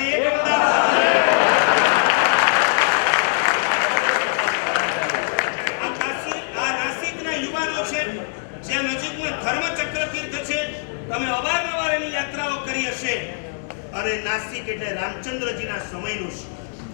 તાળી એક અમદાવાદ નાસિકના યુવાનો છે, જ્યાં નજીકમાં ધર્મચક્ર તીર્થ છે, તમે અવારનવાર એની યાત્રાઓ કરી હશે. અને નાસિક એટલે રામચંદ્રજીના સમયનું છે,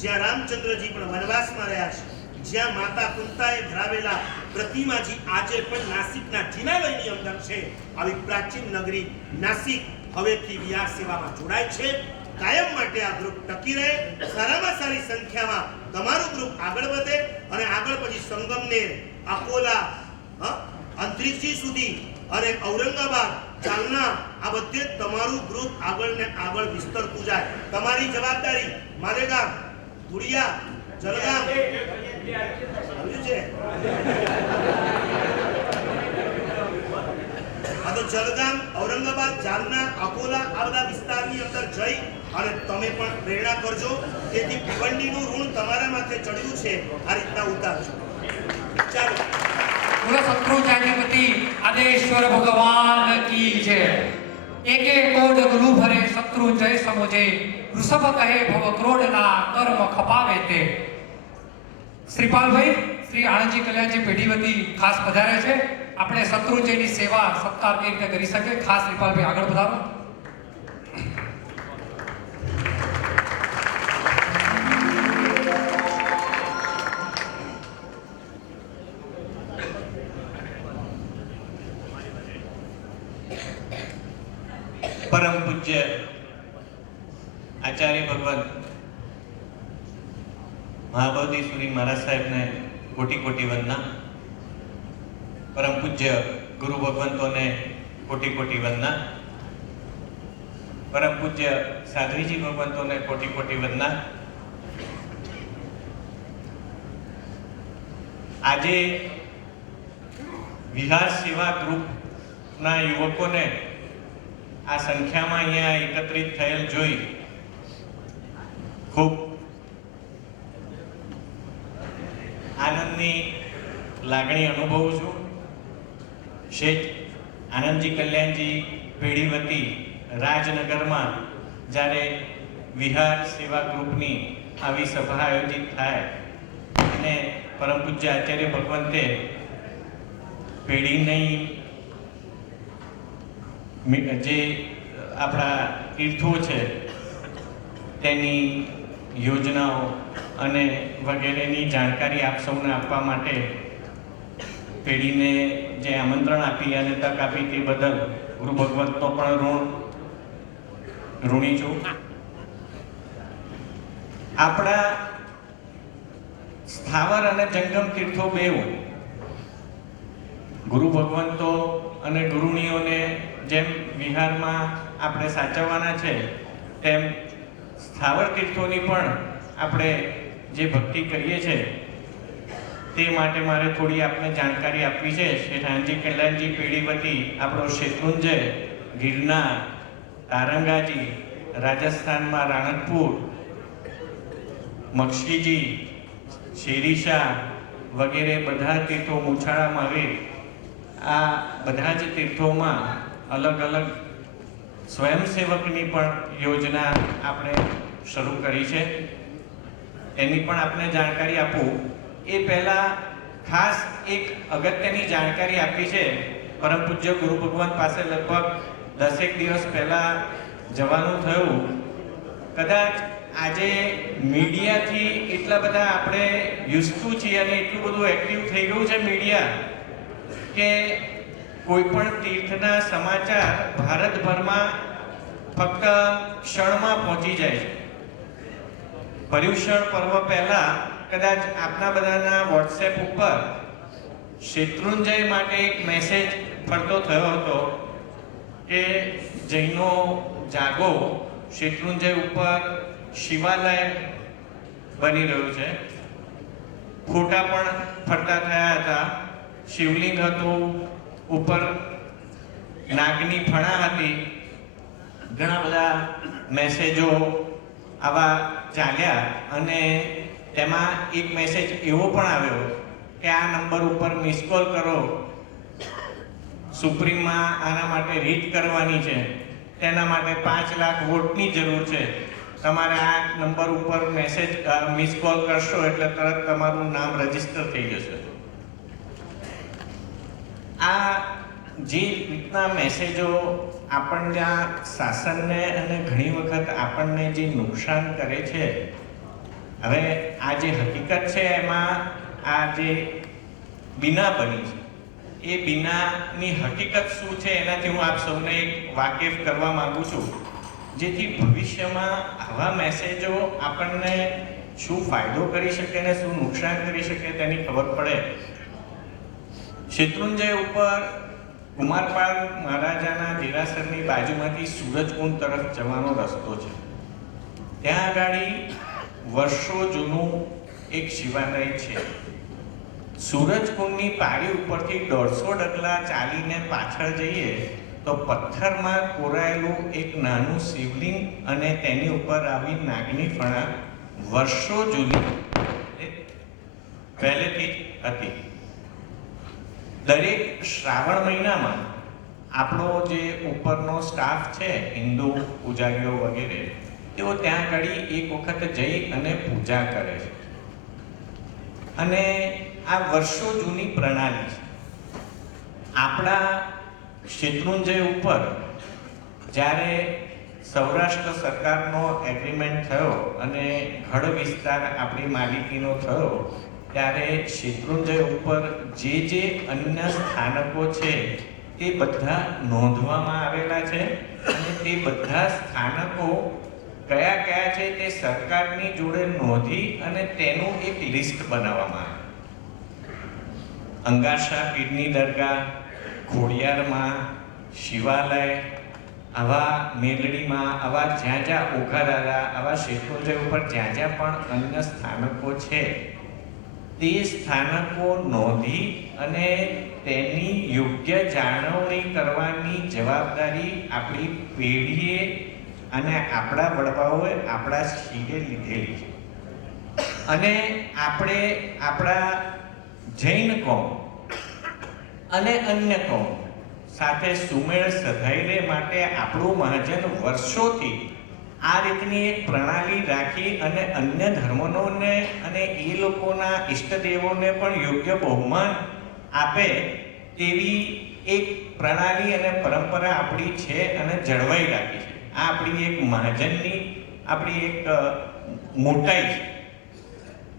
જ્યાં રામચંદ્રજી પણ વનવાસમાં રહ્યા છે, જ્યાં માતા કુંતાએ ધરાવેલા પ્રતિમાજી આજે પણ નાસિકના જિનાલયની અંદર છે. આવી પ્રાચીન નગરી નાસિક હવેથી વિહાર સેવામાં જોડાય છે. કાયમ માટે આ ગ્રુપ ટકી રહે, સારામાં સારી સંખ્યામાં તમારું ગ્રુપ આગળ વધે અને આગળ પછી સંગમનેર, અકોલા, અંતરિક્ષી સુધી અને ઔરંગાબાદ, જાલના આ બધે તમારું ગ્રુપ આગળ ને આગળ વિસ્તરતું જાય. તમારી જવાબદારી માલેગામ, ધુડિયા, જલગામ છે. આ તો જલગામ, ઔરંગાબાદ, જાલના, અકોલા આ બધા વિસ્તારની અંદર જઈ અને તમે પણ પ્રેરણા કરજો. તેથી ભિવંડીનું ઋણ તમારા માથે ચડ્યું છે, આ રીતના ઉતારજો. ચાલો, બોલો શત્રુ જાગૃતિ આદેશ્વર ભગવાન કી જય. એકે કોડ ગુરુ ભરે શત્રુ જય સમોજે, વૃષભ કહે ભવ ક્રોડના કર્મ ખપાવે તે. શ્રીપાલભાઈ શ્રી આણંદજી કલ્યાણજી પેઢી વતી ખાસ પધાર્યા છે. આપણે શત્રુંજયની સેવા સત્કાર કેવી રીતે કરી શકે, ખાસ શ્રીપાલભાઈ આગળ પધારો. પરમ પૂજ્ય આચાર્ય ભગવાન મહાબોધિ સુરી મહારાજ સાહેબને કોટી કોટી વંદના. પરમ પૂજ્ય ગુરુ ભગવંતોને કોટી કોટી વંદના. પરમ પૂજ્ય સાધ્વીજી ભગવંતોને કોટી કોટી વંદના. આજે વિહાર સેવા ગ્રુપના યુવકોને આ સંખ્યામાં અહીંયા એકત્રિત થયેલ જોઈ ખૂબ આનંદની લાગણી અનુભવું છું. શેઠ આનંદજી કલ્યાણજી પેઢી વતી રાજનગરમાં જ્યારે વિહાર સેવા ગ્રુપની આવી સભા આયોજિત થાય અને પરમ પૂજ્ય આચાર્ય ભગવંતે પેઢીની જે આપણા તીર્થો છે તેની યોજનાઓ અને વગેરેની જાણકારી આપ સૌને આપવા માટે પેઢીને જે આમંત્રણ આપી અને તક આપી તે બદલ ગુરુ ભગવંતનો પણ ઋણી છું. આપણા સ્થાવર અને જંગમ તીર્થો બેવ ગુરુ ભગવંતો અને ગુરુણીઓને જેમ વિહારમાં આપણે સાચવવાના છે તેમ સ્થાવર તીર્થોની પણ આપણે જે ભક્તિ કરીએ છીએ તે માટે મારે થોડી આપને જાણકારી આપવી છે. શ્રી આનંદજી કલ્યાણજી પેઢી વતી આપણો શેત્રુંજય, ગિરનાર, તારંગાજી, રાજસ્થાનમાં રાણકપુર, મક્ષીજી, શેરીશાહ વગેરે બધા તીર્થો, મૂછાળા મહાવીર, આ બધા જ તીર્થોમાં અલગ અલગ સ્વયંસેવકની પણ યોજના આપણે શરૂ કરી છે. એની પણ આપણે જાણકારી આપું એ પહેલાં ખાસ એક અગત્યની જાણકારી આપી છે. પરમ પૂજ્ય ગુરુ ભગવાન પાસે લગભગ 10 દિવસ પહેલાં જવાનું થયું. કદાચ આજે મીડિયાથી એટલા બધા આપણે યુઝ્ડ છીએ અને એટલું બધું એક્ટિવ થઈ ગયું છે મીડિયા કે કોઈ પણ તીર્થના સમાચાર ભારતભરમાં ફક્ત ક્ષણમાં પહોંચી જાય છે. પર્યુષણ પર્વ પહેલા કદાચ આપના બધાના વોટ્સએપ ઉપર શેત્રુંજય માટે એક મેસેજ ફરતો થયો હતો કે જૈનો જાગો, શેત્રુંજય ઉપર શિવાલય બની રહ્યું છે. ફોટા પણ ફરતા થયા હતા. શિવલિંગ હતું, ઉપર નાગની ફણા હતી. ઘણા બધા મેસેજો આવા ચાલ્યા અને તેમાં એક મેસેજ એવો પણ આવ્યો કે આ નંબર ઉપર મિસ કોલ કરો, સુપ્રીમમાં આના માટે રીટ કરવાની છે, તેના માટે 5 લાખ વોટની જરૂર છે. તમારે આ નંબર ઉપર મેસેજ મિસ કોલ કરશો એટલે તરત તમારું નામ રજીસ્ટર થઈ જશે. આ જે રીતના મેસેજો આપણને આ શાસનને અને ઘણી વખત આપણને જે નુકસાન કરે છે, હવે આ જે હકીકત છે એમાં આ જે બીના બની છે એ બીનાની હકીકત શું છે એનાથી હું આપ સૌને એક વાકેફ કરવા માંગુ છું, જેથી ભવિષ્યમાં આવા મેસેજો આપણને શું ફાયદો કરી શકે ને શું નુકસાન કરી શકે તેની ખબર પડે. શેત્રુંજય ઉપર કુમારપાળ મહારાજાના દેરાસરની બાજુમાંથી સૂરજકુંડ તરફ જવાનો રસ્તો છે. ત્યાં આગળ વર્ષો જૂનું એક શિવાલય છે. સૂરજકુંડની પાળી ઉપરથી 150 ડગલા ચાલીને પાછળ જઈએ તો પથ્થરમાં કોરાયેલું એક નાનું શિવલિંગ અને તેની ઉપર આવી નાગની ફણા વર્ષો જૂની પહેલેથી જ હતી. દરેક શ્રાવણ મહિનામાં આપણો જે ઉપરનો સ્ટાફ છે, હિન્દુ પૂજારીઓ વગેરે, તેઓ ત્યાં આગળ એક વખત જઈ અને પૂજા કરે છે. અને આ વર્ષો જૂની પ્રણાલી છે. આપણા શેત્રુંજય ઉપર જ્યારે સૌરાષ્ટ્ર સરકારનો એગ્રીમેન્ટ થયો અને ગઢ વિસ્તાર આપણી માલિકીનો થયો, ત્યારે શેત્રુંજય ઉપર જે અન્ય સ્થાનકો છે તે બધા નોંધવામાં આવેલા છે. અને તે બધા સ્થાનકો કયા કયા છે તે સરકારની જોડે નોંધી અને તેનું એક લિસ્ટ બનાવવામાં આવ્યું. અંગારશા પીરની દરગાહ, ખોડિયારમાં, શિવાલય, આવા મેલડીમાં, આવા જ્યાં જ્યાં ઓઘાદાદા, આવા શેત્રુંજય ઉપર જ્યાં જ્યાં પણ અન્ય સ્થાનકો છે તે સ્થાનકો નોંધી અને તેની યોગ્ય જાળવણી કરવાની જવાબદારી આપણી પેઢીએ અને આપણા વડવાઓએ આપણા શિરે લીધેલી છે. અને આપણે આપણા જૈન કોમ અને અન્ય કોમ સાથે સુમેળ સધાઈ રહે માટે આપણું મહાજન વર્ષોથી આ રીતની એક પ્રણાલી રાખી અને અન્ય ધર્મોને અને એ લોકોના ઈષ્ટદેવોને પણ યોગ્ય બહુમાન આપે તેવી એક પ્રણાલી અને પરંપરા આપણી છે અને જળવાઈ રાખી છે. આ આપણી એક મહાજનની આપણી એક મોટાઈ છે.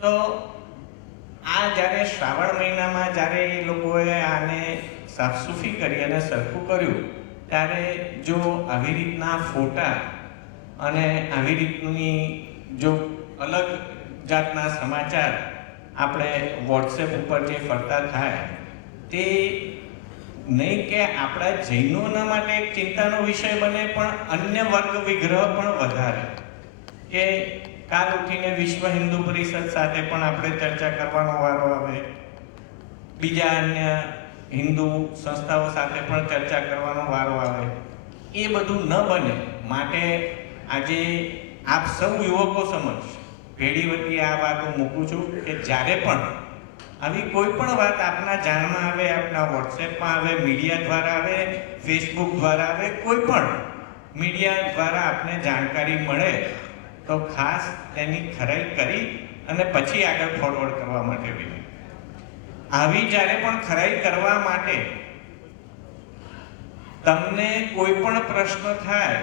તો આ જ્યારે શ્રાવણ મહિનામાં જ્યારે એ લોકોએ આને સાફસૂફી કરી અને સરખું કર્યું, ત્યારે જો આવી રીતના ફોટા અને આવી રીતની જો અલગ જાતના સમાચાર આપણે વોટ્સએપ ઉપર જે ફરતા થાય, તે નહીં કે આપણા જૈનોના માટે એક ચિંતાનો વિષય બને, પણ અન્ય વર્ગ વિગ્રહ પણ વધારે. કે કાલ ઉઠીને વિશ્વ હિન્દુ પરિષદ સાથે પણ આપણે ચર્ચા કરવાનો વારો આવે, બીજા અન્ય હિન્દુ સંસ્થાઓ સાથે પણ ચર્ચા કરવાનો વારો આવે. એ બધું ન બને માટે આજે આપ સૌ યુવકો સમક્ષ પેઢી વતી આ વાત હું મૂકું છું કે જ્યારે પણ આવી કોઈ પણ વાત આપના જાણમાં આવે, આપના વોટ્સએપમાં આવે, મીડિયા દ્વારા આવે, ફેસબુક દ્વારા આવે, કોઈ પણ મીડિયા દ્વારા આપને જાણકારી મળે તો ખાસ તેની ખરાઈ કરી અને પછી આગળ ફોરવર્ડ કરવા માટે વિનંતી. આવી જ્યારે પણ ખરાઈ કરવા માટે તમને કોઈ પણ પ્રશ્ન થાય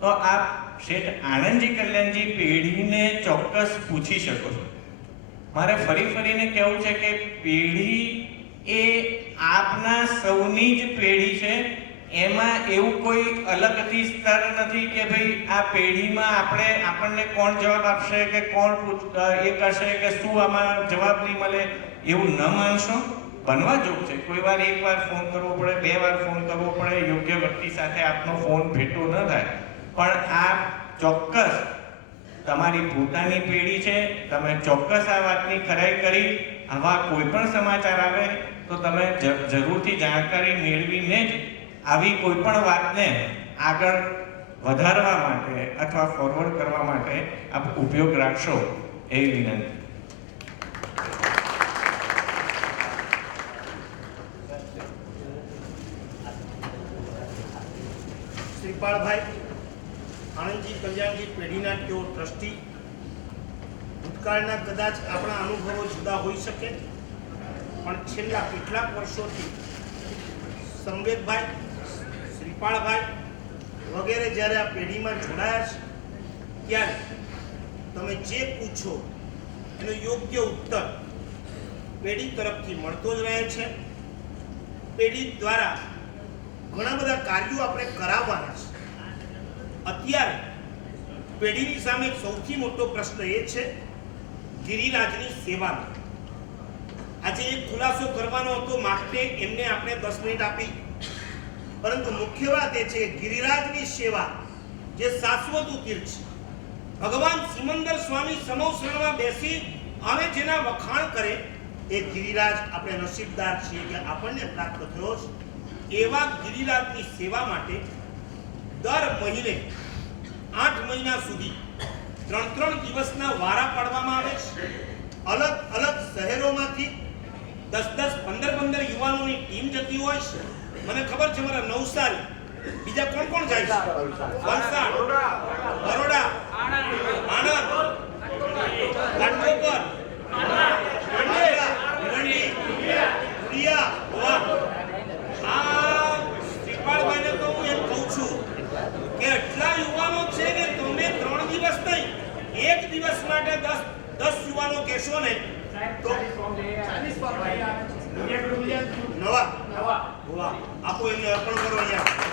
તો આપ શેઠ આનંદજી કલ્યાણજી પેઢીને ચોક્કસ પૂછી શકો છો. મારે ફરી ફરીને કહેવું છે કે પેઢી એ આપના સૌની જ પેઢી છે. એમાં એવું કોઈ અલગથી સ્તર નથી કે ભાઈ આ પેઢીમાં આપણને કોણ જવાબ આપશે કે કોણ એ કરશે કે શું આમાં જવાબ નહીં મળે, એવું ન માનશો. બનવા જોગ છે. કોઈ વાર એક વાર ફોન કરવો પડે, 2 વાર ફોન કરવો પડે, યોગ્ય વ્યક્તિ સાથે આપનો ફોન ભેટો ન થાય, પણ આ ચોક્કસ તમારી પોતાની પેઢી છે. તમે ચોક્કસ આ વાતની ખરાઈ કરી. આવા કોઈ પણ સમાચાર આવે તો તમે જરૂરથી જાણકારી મેળવીને જ આવી કોઈ પણ વાતને આગળ વધારવા માટે અથવા ફોરવર્ડ કરવા માટે આપ ઉપયોગ રાખશો એવી વિનંતી. શ્રીપાળભાઈ, આનંદજી કલ્યાણજી પેઢીના સમયના તેઓ ટ્રસ્ટી. ભૂતકાળના કદાચ આપણા અનુભવો જુદા હોઈ શકે, પણ છેલ્લા કેટલાક વર્ષોથી સંવેદભાઈ, શ્રીપાળભાઈ વગેરે જ્યારે આ પેઢીમાં જોડાયા છે, ત્યારે તમે જે પૂછો એનો યોગ્ય ઉત્તર પેઢી તરફથી મળતો જ રહે છે. પેઢી દ્વારા ઘણા બધા કાર્યો આપણે કરાવવાના છે. અત્યારે પેઢીની સામે સૌથી મોટો પ્રશ્ન એ છે ગિરિરાજની સેવાનો. આજે એક ખુલાસો કરવાનો હતો, માટે એમને આપણે 10 મિનિટ આપી, પરંતુ મુખ્ય વાત એ છે કે ગિરિરાજની સેવા જે શાશ્વત તીર્થ છે, ભગવાન સિમંદર સ્વામી સમોસણમાં બેસી અને જેના વખાણ કરે એ ગિરિરાજ આપણે નસીબદાર છીએ કે આપણને પ્રાપ્ત થયો છે. એવા ગિરિરાજની સેવા માટે દર મહિને 8 મહિના સુધી 3 દિવસના વારા પાડવામાં આવે છે. અલગ અલગ શહેરોમાંથી 10 15 યુવાનોની ટીમ જતી હોય છે. મને ખબર છે મારા નવસારી, બીજા કોણ કોણ જાય છે? વલસાડ, બરોડા, આણંદ, ઘાટકોપર, ભીલંડી, ઉડિયા, ગોવા. આ શ્રીપાળભાઈને તો હું એમ કહું છું કે એટલા યુવાનો છે કે તમે 3 દિવસ નહીં, 1 દિવસ માટે 10 યુવાનો કહેશો ને તો નવા આપો, એમને અર્પણ કરો અહીંયા.